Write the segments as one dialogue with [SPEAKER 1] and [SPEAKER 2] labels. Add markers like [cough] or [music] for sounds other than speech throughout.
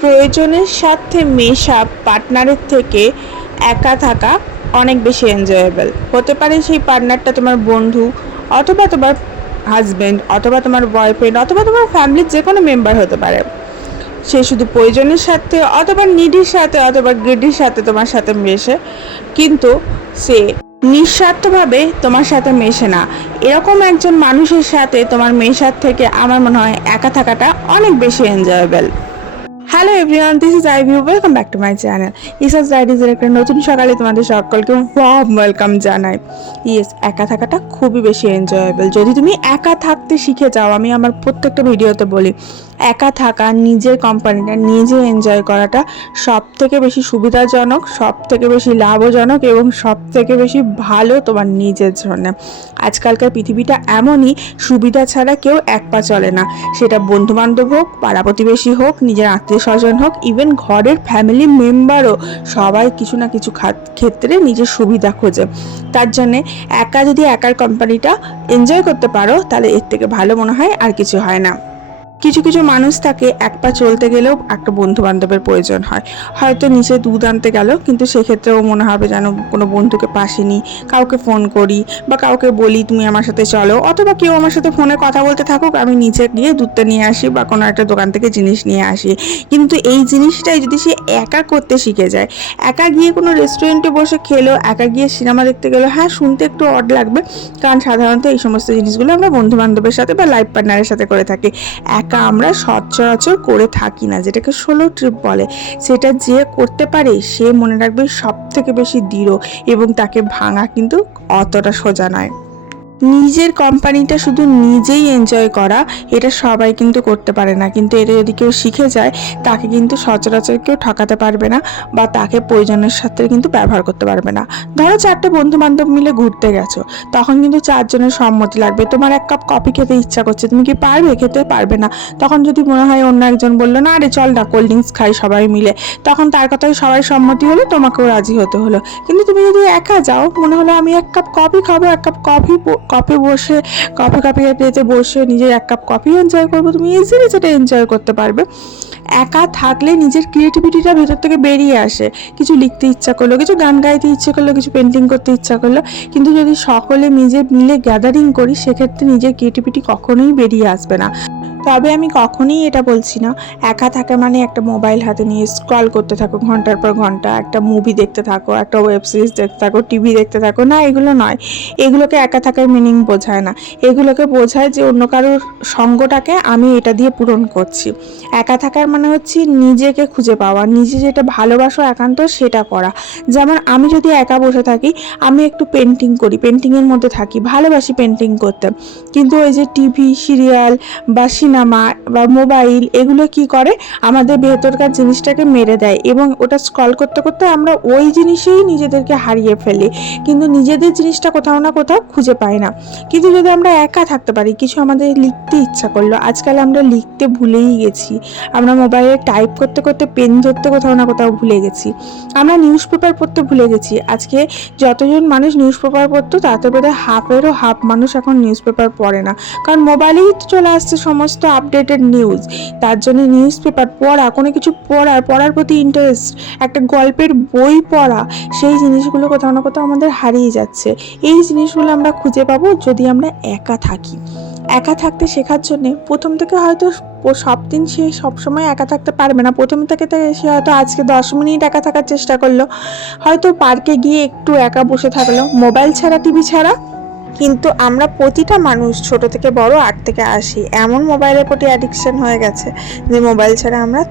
[SPEAKER 1] প্রয়োজনের সাথে মেশা পার্টনারের থেকে একা থাকা অনেক বেশি এনজয়েবল হতে পারে সেই পার্টনারটা তোমার বন্ধু অথবা তোমার হাজব্যান্ড অথবা তোমার বয়ফ্রেন্ড অথবা তোমার ফ্যামিলির যে কোনো মেম্বার হতে পারে। সে শুধু প্রয়োজনের সাথে অথবা নিডির সাথে অথবা গ্রিডির সাথে তোমার সাথে মেশে, কিন্তু সে নিঃস্বার্থভাবে তোমার সাথে মেশে না। এরকম একজন মানুষের সাথে তোমার মেশার থেকে আমার মনে হয় একা থাকাটা অনেক বেশি enjoyable hello everyone this is I view welcome back to my channel ইসাস ডাইডিজের একটা নতুন সকালে তোমাদের সকলকে ওয়ার্ম ওয়েলকাম জানাই। ইয়েস একা থাকাটা খুবই বেশি এনজয়েবল যদি তুমি একা থাকতে শিখে যাও, আমি আমার প্রত্যেকটা ভিডিওতে বলি, একা থাকা নিজের কোম্পানিটা নিজে এনজয় করাটা সব থেকে বেশি সুবিধাজনক সব থেকে বেশি লাভজনক এবং সব থেকে বেশি ভালো তোমার নিজের জন্য। আজকালকার পৃথিবীটা এমনই, সুবিধা ছাড়া কেউ এক পা চলে না। সেটা বন্ধু বান্ধব হোক, পাড়া প্রতিবেশী হোক, নিজের আত্মীয় স্বজন হোক ইভেন ঘরের ফ্যামিলি মেম্বারও সবাই কিছু না কিছু ক্ষেত্রে নিজের সুবিধা খোঁজে। তার জন্যে একা যদি একার কোম্পানিটা এনজয় করতে পারো, তাহলে এর থেকে ভালো মনে হয় আর কিছু হয় না। কিছু কিছু মানুষ থাকে এক পা চলতে গেলেও একটা বন্ধু বান্ধবের প্রয়োজন হয়। হয়তো নিচে দুধ আনতে গেল, কিন্তু সেক্ষেত্রেও মনে হবে যেন কোনো বন্ধুকে পাশে নিই। কাউকে ফোন করি বা কাউকে বলি, তুমি আমার সাথে চলো। অথবা কেউ আমার সাথে ফোনে কথা বলতে থাকুক, আমি নিচে গিয়ে দুধটা নিয়ে আসি বা কোনো একটা দোকান থেকে জিনিস নিয়ে আসি। কিন্তু এই জিনিসটাই যদি সে একা করতে শিখে যায়, একা গিয়ে কোনো রেস্টুরেন্টে বসে খেলো, একা গিয়ে সিনেমা দেখতে গেলো হ্যাঁ শুনতে একটু অড লাগবে। কারণ সাধারণত এই সমস্ত জিনিসগুলো আমরা বন্ধু বান্ধবের সাথে বা লাইফ পার্টনারের সাথে করে থাকি। একা আমরা সচরাচর করে থাকি না, যেটাকে সোলো ট্রিপ বলে। সেটা যে করতে পারে, সে মনে রাখবে সব থেকে বেশি দৃঢ় এবং তাকে ভাঙা কিন্তু অতটা সোজা নয়। নিজের কোম্পানিটা শুধু নিজেই এনজয় করা, এটা সবাই কিন্তু করতে পারে না। কিন্তু এটা যদি কেউ শিখে যায়, তাকে কিন্তু সচরাচর কেউ ঠকাতে পারবে না বা তাকে প্রয়োজনের সাথে কিন্তু ব্যবহার করতে পারবে না। ধরো চারটে বন্ধু বান্ধব মিলে ঘুরতে গেছো, তখন কিন্তু চারজনের সম্মতি লাগবে। তোমার এক কাপ কফি খেতে ইচ্ছা করছে, তুমি কি পারবে? খেতে পারবে না। তখন যদি মনে হয় অন্য একজন বলল, না আরে চল না কোল্ড ড্রিঙ্কস খাই সবাই মিলে। তখন তার কথায় সবাই সম্মতি হলো, তোমাকেও রাজি হতে হলো। কিন্তু তুমি যদি একা যাও, মনে হলো আমি এক কাপ কফি খাব, এক কাপ কফি কফি বসে, কফি কফি খেতে বসে নিজের এক কাপ কফি এনজয় করব। তুমি ইজিলি সেটা এনজয় করতে পারবে। একা থাকলে নিজের ক্রিয়েটিভিটিটা ভেতর থেকে বেরিয়ে আসে। কিছু লিখতে ইচ্ছা করল কিছু গান গাইতে ইচ্ছে করল কিছু পেন্টিং করতে ইচ্ছা করল কিন্তু যদি সকলে নিজে মিলে গ্যাদারিং করি, সেক্ষেত্রে নিজের ক্রিয়েটিভিটি কখনোই বেরিয়ে আসবে না। তবে আমি কখনোই এটা বলছি না। একা থাকা মানে একটা মোবাইল হাতে নিয়ে স্ক্রল করতে থাকো ঘণ্টার পর ঘণ্টা, একটা মুভি দেখতে থাকো, একটা ওয়েব সিরিজ দেখতে থাকো টিভি দেখতে থাকো। না, এগুলো নয়। এগুলোকে একা থাকার মিনিং বোঝায় না। এগুলোকে বোঝায় যে অন্য কারোর সঙ্গটাকে আমি এটা দিয়ে পূরণ করছি। একা থাকার মানে হচ্ছে নিজেকে খুঁজে পাওয়া, নিজে যেটা ভালোবাসো একান্ত সেটা করা। যেমন আমি যদি একা বসে থাকি, আমি একটু পেন্টিং করি পেন্টিংয়ের মধ্যে থাকি, ভালোবাসি পেন্টিং করতে। কিন্তু ওই যে টিভি সিরিয়াল বা সিনেমা বা মোবাইল এগুলো কি করে? আমাদের ভেতরকার জিনিসটাকে মেরে দেয় এবং ওটা স্ক্রল করতে করতে আমরা ওই জিনিসেই নিজেদেরকে হারিয়ে ফেলি। কিন্তু নিজেদের জিনিসটা কোথাও না কোথাও খুঁজে পাই না। কিন্তু যদি আমরা একা থাকতে পারি, কিছু আমাদের লিখতে ইচ্ছা করল, আজকাল আমরা লিখতে ভুলেই গেছি। আমরা মোবাইলে টাইপ করতে করতে পেন ধরতে কোথাও না কোথাও ভুলে গেছি। আমরা নিউজ পেপার পড়তে ভুলে গেছি। আজকে যতজন মানুষ নিউজ পেপার পড়তো, তাতে বোধহয় হাফেরও হাফ মানুষ এখন নিউজ পেপার পড়ে না। কারণ মোবাইলেই চলে আসছে সমস্ত আপডেটেড নিউজ তার জন্য নিউজ পেপার পড়া, কোনো কিছু পড়ার পড়ার প্রতি ইন্টারেস্ট একটা গল্পের বই পড়া, সেই জিনিসগুলো কোথাও না কোথাও আমাদের হারিয়ে যাচ্ছে। এই জিনিসগুলো আমরা খুঁজে পাবো যদি আমরা একা থাকি। একা থাকতে শেখার জন্যে প্রথম থেকে হয়তো সব দিন সে সবসময় একা থাকতে পারবে না। প্রথম থেকে সে হয়তো আজকে দশ মিনিট একা থাকার চেষ্টা করল। হয়তো পার্কে গিয়ে একটু একা বসে থাকল। মোবাইল ছাড়া টিভি ছাড়া কিন্তু আমরা প্রতিটা মানুষ ছোট থেকে বড়, আট থেকে আসি এমন মোবাইলের প্রতি অ্যাডিকশান হয়ে গেছে যে মোবাইল ছাড়া আমরা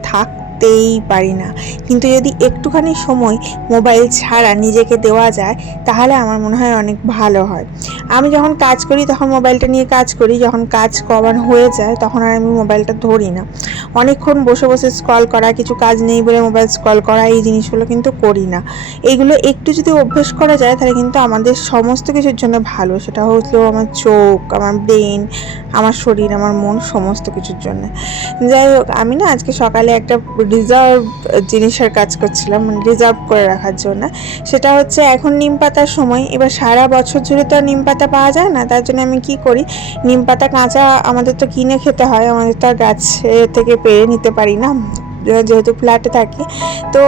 [SPEAKER 1] থাকতেই পারি না। কিন্তু যদি একটুখানি সময় মোবাইল ছাড়া নিজেকে দেওয়া যায়, তাহলে আমার মনে হয় অনেক ভালো হয়। আমি যখন কাজ করি, তখন মোবাইলটা নিয়ে কাজ করি। যখন কাজ কমান হয়ে যায়, তখন আর আমি মোবাইলটা ধরি না। অনেকক্ষণ বসে বসে স্ক্রল করা, কিছু কাজ নেই বলে মোবাইল স্ক্রল করা, এই জিনিসগুলো কিন্তু করি না। এইগুলো একটু যদি অভ্যেস করা যায়, তাহলে কিন্তু আমাদের সমস্ত কিছুর জন্য ভালো। সেটা হলো আমার চোখ, আমার ব্রেন আমার শরীর, আমার মন, সমস্ত কিছুর জন্য। যাই হোক, আমি না আজকে সকালে একটা রিজার্ভ জিনিসের কাজ করছিলাম মানে রিজার্ভ করে রাখার জন্য। সেটা হচ্ছে এখন নিম পাতার সময়, এবার সারা বছর জুড়ে তো আর নিম পাতা পাওয়া যায় না, তার জন্য আমি কি করি? নিম পাতা কাঁচা আমাদের তো কিনে খেতে হয়, আমাদের তো আর গাছ থেকে পেরে নিতে পারি না। যেহেতু ফ্ল্যাটে থাকি, তো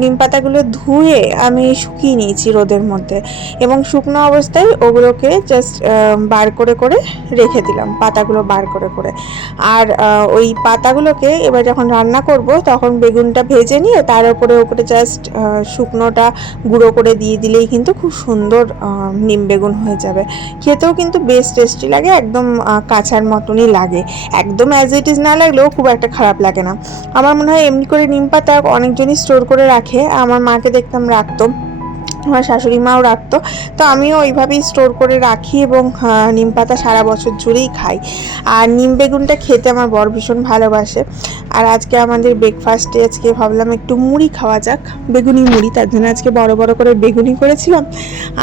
[SPEAKER 1] নিম পাতাগুলো ধুয়ে আমি শুকিয়ে নিয়েছি রোদের মধ্যে এবং শুকনো অবস্থায় ওগুলোকে জাস্ট বার করে করে রেখে দিলাম, পাতাগুলো বার করে করে। আর ওই পাতাগুলোকে এবার যখন রান্না করব, তখন বেগুনটা ভেজে নিয়ে তার উপরে উপরে জাস্ট শুকনোটা গুঁড়ো করে দিয়ে দিলেই কিন্তু খুব সুন্দর নিম বেগুন হয়ে যাবে। খেতেও কিন্তু বেশ টেস্টি লাগে, একদম কাঁচার মতনই লাগে। একদম অ্যাজ ইট ইজ না লাগলেও খুব একটা খারাপ লাগে না। আমার মনে হয় এমনি করে নিম পাতা অনেকজনই স্টোর করে রাখে। আমার মাকে দেখতাম রাখতো। আমার শাশুড়ি মাও রাখতো। তো আমিও ওইভাবেই স্টোর করে রাখি এবং নিম পাতা সারা বছর জুড়েই খাই। আর নিম বেগুনটা খেতে আমার বর ভীষণ ভালোবাসে। আর আজকে আমাদের ব্রেকফাস্টে আজকে ভাবলাম একটু মুড়ি খাওয়া যাক। বেগুনি মুড়ি, তার জন্য আজকে বড় বড় করে বেগুনি করেছিলাম।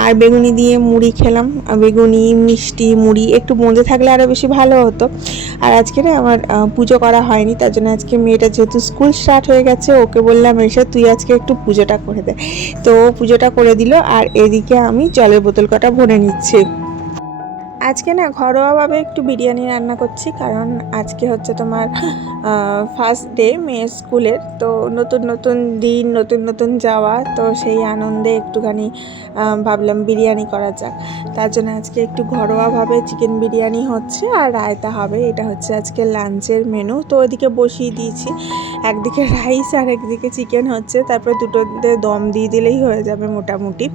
[SPEAKER 1] আর বেগুনি দিয়ে মুড়ি খেলাম। বেগুনি, মিষ্টি, মুড়ি একটু বোঁদে থাকলে আরও বেশি ভালো হতো। আর আজকে না আমার পুজো করা হয়নি, তার জন্য আজকে মেয়েটা যেহেতু স্কুল স্টার্ট হয়ে গেছে, ওকে বললাম, এসে, তুই আজকে একটু পুজোটা করে দে। তো পুজোটা করে দিল আর এদিকে আমি জলের বোতল কটা ভরে নিচ্ছি। আজকে না ঘরোয়াভাবে একটু বিরিয়ানি রান্না করছি, কারণ আজকে হচ্ছে তোমার ফার্স্ট ডে মেয়ে স্কুলের, তো নতুন নতুন দিন, নতুন নতুন যাওয়া, তো সেই আনন্দে একটুখানি ভাবলাম বিরিয়ানি করা যাক। তার জন্য আজকে একটু ঘরোয়াভাবে চিকেন বিরিয়ানি হচ্ছে আর রায়তা হবে। এটা হচ্ছে আজকে লাঞ্চের মেনু তো ওইদিকে বসিয়ে দিয়েছি। একদিকে রাইস আর একদিকে চিকেন হচ্ছে, তারপর দুটোতে দম দিয়ে দিলেই হয়ে যাবে মোটামুটি।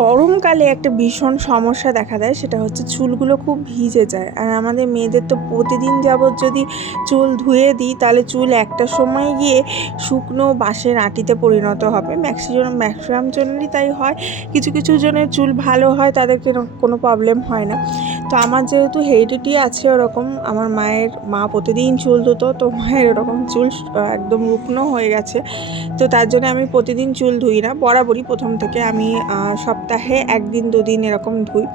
[SPEAKER 1] গরমকালে একটা ভীষণ সমস্যা দেখা দেয়, সেটা হচ্ছে চুলগুলো খুব ভিজে যায়। আর আমাদের মেয়েদের তো প্রতিদিন যাবৎ যদি চুল ধুয়ে দিই, তাহলে চুল একটা সময় গিয়ে শুকনো বাঁশের আটিতে পরিণত হবে। ম্যাক্সিমাম ম্যাক্সিমাম জনেরই তাই হয়। কিছু কিছু জনের চুল ভালো হয়, তাদের কোনো- প্রবলেম হয় না। তো আমার যেহেতু হেরিডিটি আছে ওরকম, আমার মায়ের, মা প্রতিদিন চুল ধুতো, তো মায়ের ওরকম চুল একদম রুগ্ন হয়ে গেছে। তো তার জন্য আমি প্রতিদিন চুল ধুই না, বরাবরই প্রথম থেকে আমি সপ্তাহে একদিন দুদিন এরকম ধুই।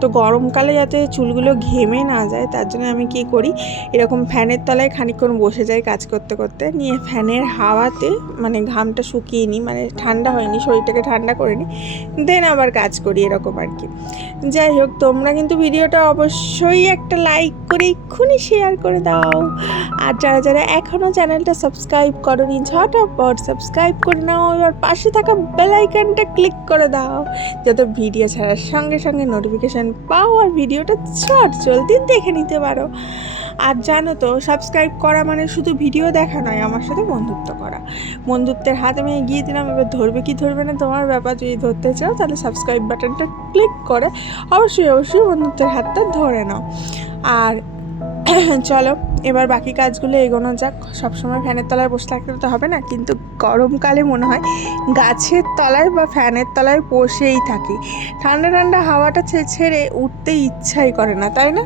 [SPEAKER 1] তো গরমকালে যাতে চুলগুলো ঘেমে না যায়, তার জন্য আমি কি করি, এরকম ফ্যানের তলায় খানিকক্ষণ বসে যাই কাজ করতে করতে। নিয়ে ফ্যানের হাওয়াতে মানে ঘামটা শুকিয়ে নিই মানে ঠান্ডা হয়নি, শরীরটাকে ঠান্ডা করে নিই দেন আবার কাজ করি এরকম আর কি। যাই হোক, তোমরা কিন্তু ভিডিওটা অবশ্যই একটা লাইক করে এক্ষুনি শেয়ার করে দাও। আর যারা যারা এখনও চ্যানেলটা সাবস্ক্রাইব করনি, ঝটাপট সাবস্ক্রাইব করে নাও এবার পাশে থাকা বেল আইকনটা ক্লিক করে দাও, যাতে ভিডিও ছাড়ার সঙ্গে সঙ্গে নোটিফিকেশান পাও আর ভিডিওটা চট চলতি দেখে নিতে পারো। আর জানো তো, সাবস্ক্রাইব করা মানে শুধু ভিডিও দেখা নয়, আমার সাথে বন্ধুত্ব করা। বন্ধুত্বের হাত আমি এগিয়ে দিলাম, এবার ধরবে কি ধরবে না তোমার ব্যাপার, যদি ধরতে চাও তাহলে সাবস্ক্রাইব বাটনটা ক্লিক করে অবশ্যই অবশ্যই বন্ধুত্বের হাতটা ধরে নাও। আর [clears throat] চলো এবার বাকি কাজগুলো এগোনো যাক। সবসময় ফ্যানের তলায় বসে থাকতে তো হবে না, কিন্তু গরমকালে মনে হয় গাছের তলায় বা ফ্যানের তলায় বসেই থাকি। ঠান্ডা ঠান্ডা হাওয়াটা ছেড়ে উঠতে ইচ্ছাই করে না, তাই না?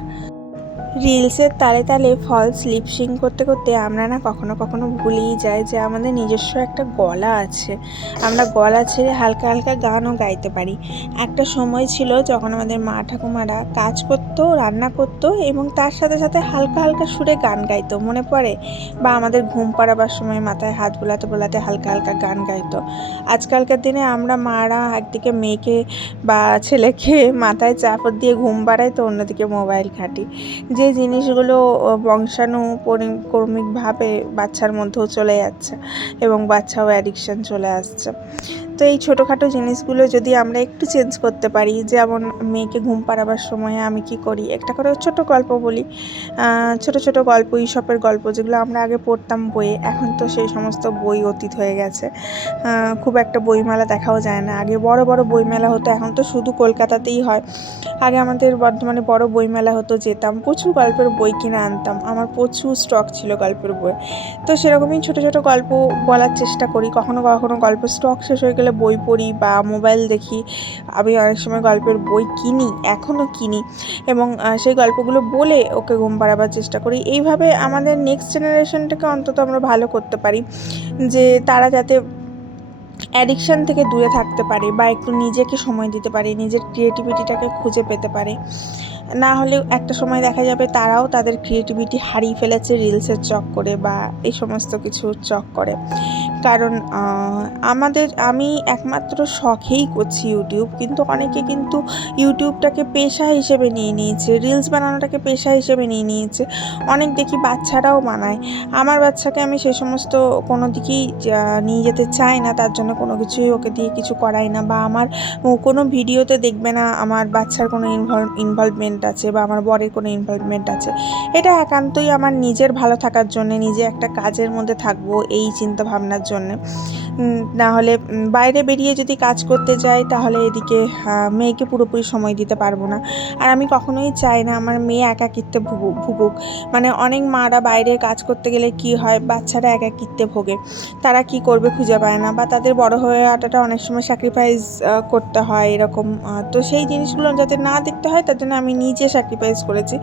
[SPEAKER 1] রিলসের তালে তালে ফলস লিপসিং করতে করতে আমরা না কখনো কখনো ভুলেই যাই যে আমাদের নিজস্ব একটা গলা আছে। আমরা গলা ছেড়ে হালকা হালকা গানও গাইতে পারি। একটা সময় ছিল যখন আমাদের মা ঠাকুমারা কাজ করতো রান্না করতো এবং তার সাথে সাথে হালকা হালকা সুরে গান গাইতো। মনে পড়ে? বা আমাদের ঘুম পাড়াবার সময় মাথায় হাত বোলাতে বোলাতে হালকা হালকা গান গাইতো। আজকালকার দিনে আমরা মারা একদিকে মেয়েকে বা ছেলেকে মাথায় চাপড় দিয়ে ঘুম পাড়াই তো অন্যদিকে মোবাইল ঘাঁটি। যে জিনিসগুলো আহ, বংশানুক্রমিকভাবে বাচ্চার মধ্যেও চলে যাচ্ছে এবং বাচ্চাও অ্যাডিকশান চলে আসছে। তো এই ছোটোখাটো জিনিসগুলো যদি আমরা একটু চেঞ্জ করতে পারি, যেমন মেয়েকে ঘুম পাড়াবার সময় আমি কি করি? একটা করে ছোট গল্প বলি। ছোট ছোট গল্প ইসপের গল্প যেগুলো আমরা আগে পড়তাম বইয়ে, এখন তো সেই সমস্ত বই অতীত হয়ে গেছে। খুব একটা বইমেলা দেখাও যায় না। আগে বড় বড় বইমেলা হতো, এখন তো শুধু কলকাতাতেই হয়। আগে আমাদের বর্ধমানে বড় বইমেলা হতো, যেতাম, প্রচুর গল্পের বই কিনে আনতাম। আমার প্রচুর স্টক ছিল গল্পের বই তো সেরকমই ছোট ছোট গল্প বলার চেষ্টা করি। কখনো কখনো গল্প স্টক শেষ হয়ে গেলে বই পড়ি বা মোবাইল দেখি। আমি অনেক সময় গল্পের বই কিনি, এখনও কিনি এবং সেই গল্পগুলো বলে ওকে ঘুম পাড়াবার চেষ্টা করি। এইভাবে আমাদের নেক্সট জেনারেশনটাকে অন্তত আমরা ভালো করতে পারি, যে তারা যাতে অ্যাডিকশান থেকে দূরে থাকতে পারে বা একটু নিজেকে সময় দিতে পারে, নিজের ক্রিয়েটিভিটিটাকে খুঁজে পেতে পারে। না হলে একটা সময় দেখা যাবে তারাও তাদের ক্রিয়েটিভিটি হারিয়ে ফেলেছে রিলসের চক করে বা এই সমস্ত কিছুর চক করে। কারণ আমাদের, আমি একমাত্র শখেই করছি ইউটিউব, কিন্তু অনেকে কিন্তু ইউটিউবটাকে পেশা হিসেবে নিয়ে নিয়েছে, রিলস বানানোটাকে পেশা হিসেবে নিয়ে নিয়েছে, অনেক দেখি বাচ্চারাও বানায়। আমার বাচ্চাকে আমি সে সমস্ত কোনো দিকেই নিয়ে যেতে চাই না, তার জন্য কোনো কিছুই ওকে দিয়ে কিছু করাই না, বা আমার কোনো ভিডিওতে দেখবে না আমার বাচ্চার কোনো ইনভলভ ইনভলভমেন্ট আছে, বা আমার বরের কোনো ইনভলভমেন্ট আছে। এটা একান্তই আমার নিজের ভালো থাকার জন্য, নিজে একটা কাজের মধ্যে থাকব, এই চিন্তা ভাবনার জন্য। না হলে বাইরে বেরিয়ে যদি কাজ করতে যাই, তাহলে এদিকে মেয়েকে পুরোপুরি সময় দিতে পারব না। আর আমি কখনোই চাই না আমার মেয়ে একাকিত্বে ভুগুক। মানে অনেক মারা বাইরে কাজ করতে গেলে কি হয়, বাচ্চারা একাকিত্বে ভোগে। তারা কি করবে খুঁজে পায় না, বা তাদের বড় হয়ে ওঠাটা অনেক সময় স্যাক্রিফাইস করতে হয় এরকম তো সেই জিনিসগুলো যাতে না দেখতে হয়, তার জন্য আমি নিজে স্যাক্রিফাইস করেছি।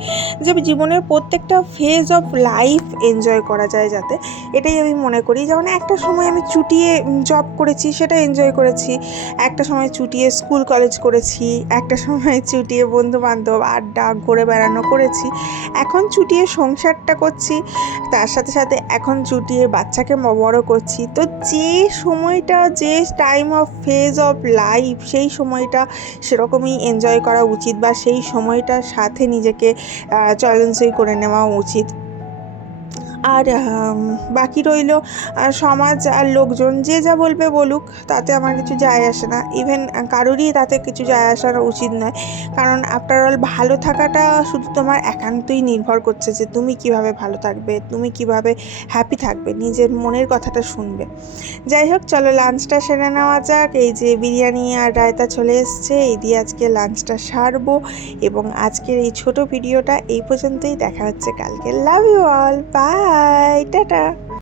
[SPEAKER 1] যে জীবনের প্রত্যেকটা ফেজ অফ লাইফ এনজয় করা যায় যাতে, এটাই আমি মনে করি। যেমন একটা সময় আমি চুটিয়ে জব করেছি, সেটা এনজয় করেছি। একটা সময় চুটিয়ে স্কুল কলেজ করেছি, একটা সময় [laughs] চুটিয়ে বন্ধু বান্ধব আড্ডা, ঘুরে বেড়ানো করেছি। এখন চুটিয়ে সংসারটা করছি, তার সাথে সাথে এখন চুটিয়ে বাচ্চাকে বড় করছি। তো যে সময়টা, যে time of phase of life সেই সময়টা সেরকমই এনজয় করা উচিত বা সেই সময়টার সাথে নিজেকে চলনসই করে নেওয়া উচিত। আর বাকি রইল সমাজ আর লোকজন, যে যা বলবে বলুক, তাতে আমার কিছু যায় আসে না। ইভেন কারোরই তাতে কিছু যায় আসার উচিত নয়। কারণ আফটার অল ভালো থাকাটা শুধু তোমার একান্তই নির্ভর করছে যে তুমি কীভাবে ভালো থাকবে, তুমি কীভাবে হ্যাপি থাকবে, নিজের মনের কথাটা শুনবে। যাই হোক, চলো লাঞ্চটা সেরে নেওয়া যাক। এই যে বিরিয়ানি আর রায়তা চলে এসছে, এই দিয়ে আজকে লাঞ্চটা সারবো। এবং আজকের এই ছোট ভিডিওটা এই পর্যন্তই। দেখা হচ্ছে কালকে। Love you all bye tata